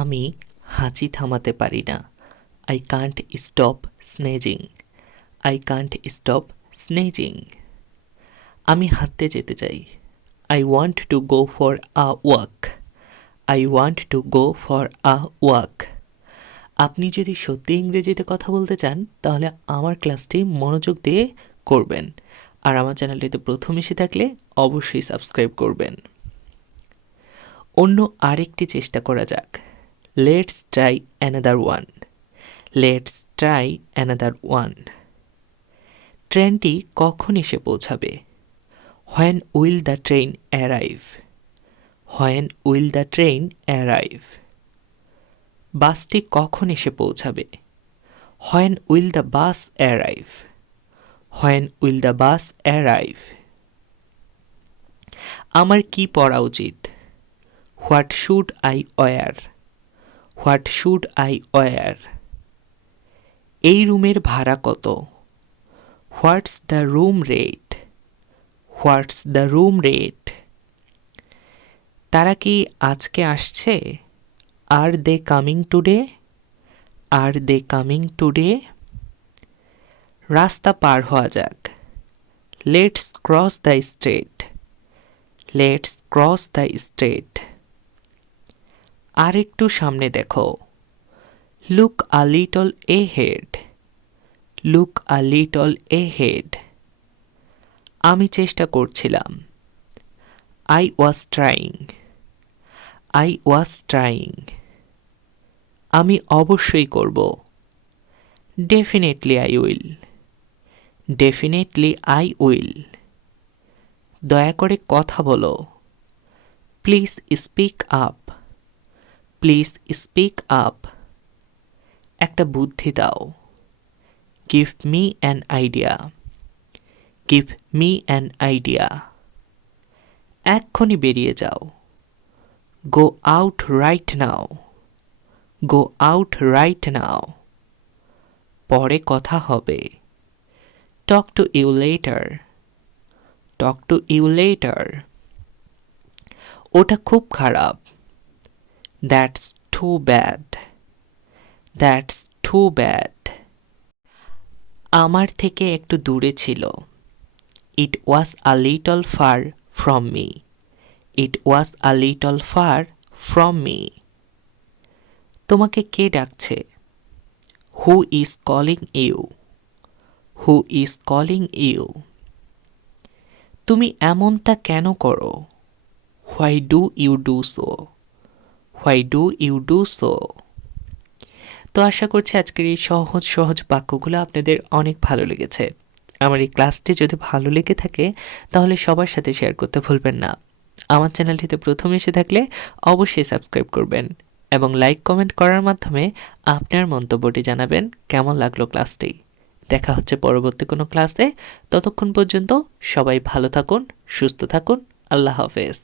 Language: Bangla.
আমি হাঁচি থামাতে পারি না। I can't stop sneezing. I can't stop sneezing. আমি হাঁটতে যেতে চাই। I want to go for a walk. I want to go for a walk. আপনি যদি সত্যি ইংরেজিতে কথা বলতে চান তাহলে আমার ক্লাসটি মনোযোগ দিয়ে করবেন, আর আমার চ্যানেলটিতে প্রথম এসে থাকলে অবশ্যই সাবস্ক্রাইব করবেন। অন্য আরেকটি চেষ্টা করা যাক। Let's try another one. Let's try another one. ট্রেনটি কখন এসে পৌঁছাবে? When will the train arrive? When will the train arrive? বাসটি কখন এসে পৌঁছাবে? When will the bus arrive? When will the bus arrive? আমার কি পরা উচিত? What should I wear? What should I wear? এই রুমের ভাড়া কত? What's the room rate? What's the room rate? তারা কি আজকে আসছে? আর they coming today? Are they coming today? রাস্তা পার হওয়া যাক। Let's cross the street. Let's cross the street. আর একটু সামনে দেখো। Look a little ahead. Look a little ahead. আমি চেষ্টা করছিলাম। I was trying. I was trying. আমি অবশ্যই করব। Definitely I will. Definitely I will. দয়া করে কথা বলো। Please speak up. Please speak up. একটা বুদ্ধি দাও। Give me an idea. Give me an idea. এক্ষুনি বেরিয়ে যাও। Go out right now. Go out right now. পরে কথা হবে। Talk to you later. Talk to you later. ওটা খুব খারাপ। That's too bad. That's too bad. আমার থেকে একটু দূরে ছিল। It was a little far from me. It was a little far from me. তোমাকে কে ডাকছে? Who is calling you? Who is calling you? তুমি এমনটা কেন করো? Why do you do so? Why do you do so? তো আশা করছি আজকের এই সহজ সহজ বাক্যগুলো আপনাদের অনেক ভালো লেগেছে। আমার এই ক্লাসটি যদি ভালো লেগে থাকে তাহলে সবার সাথে শেয়ার করতে ভুলবেন না। আমার চ্যানেলটিতে প্রথম এসে থাকলে অবশ্যই সাবস্ক্রাইব করবেন এবং লাইক কমেন্ট করার মাধ্যমে আপনার মন্তব্যটি জানাবেন কেমন লাগলো ক্লাসটি। দেখা হচ্ছে পরবর্তী কোনো ক্লাসে। ততক্ষণ পর্যন্ত সবাই ভালো থাকুন, সুস্থ থাকুন। আল্লাহ হাফেজ।